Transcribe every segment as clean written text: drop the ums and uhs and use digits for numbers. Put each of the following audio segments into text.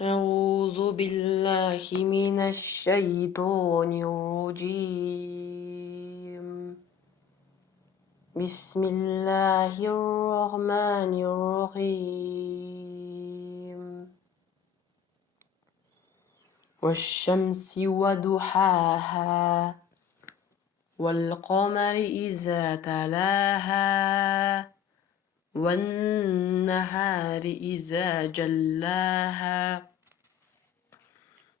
أعوذ بالله من الشيطان الرجيم. بسم الله الرحمن الرحيم. والشمس وضحاها والقمر إذا تلاها والنهار إذا جلاها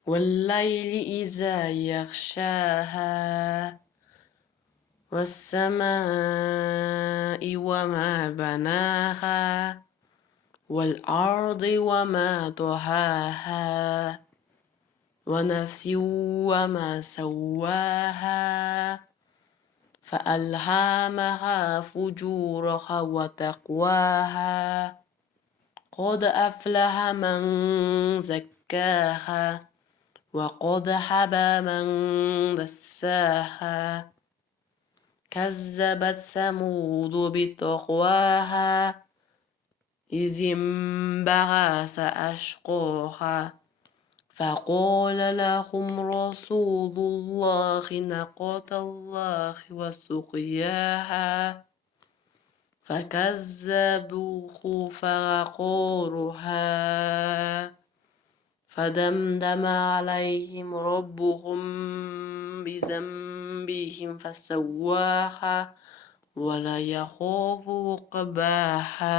والليل إذا يغشاها والسماء وما بناها والأرض وما طحاها ونفس وما سواها فألهمها فجورها وتقواها قد أفلح من زكاها وقد خاب من دساها كذبت ثمود بطغواها إذ انبعث أشقاها فقال لهم رسول الله ناقة الله وسقياها فكذبوه فعقروها فدمدم عليهم ربهم بذنبهم فسواها ولا يخاف عقباها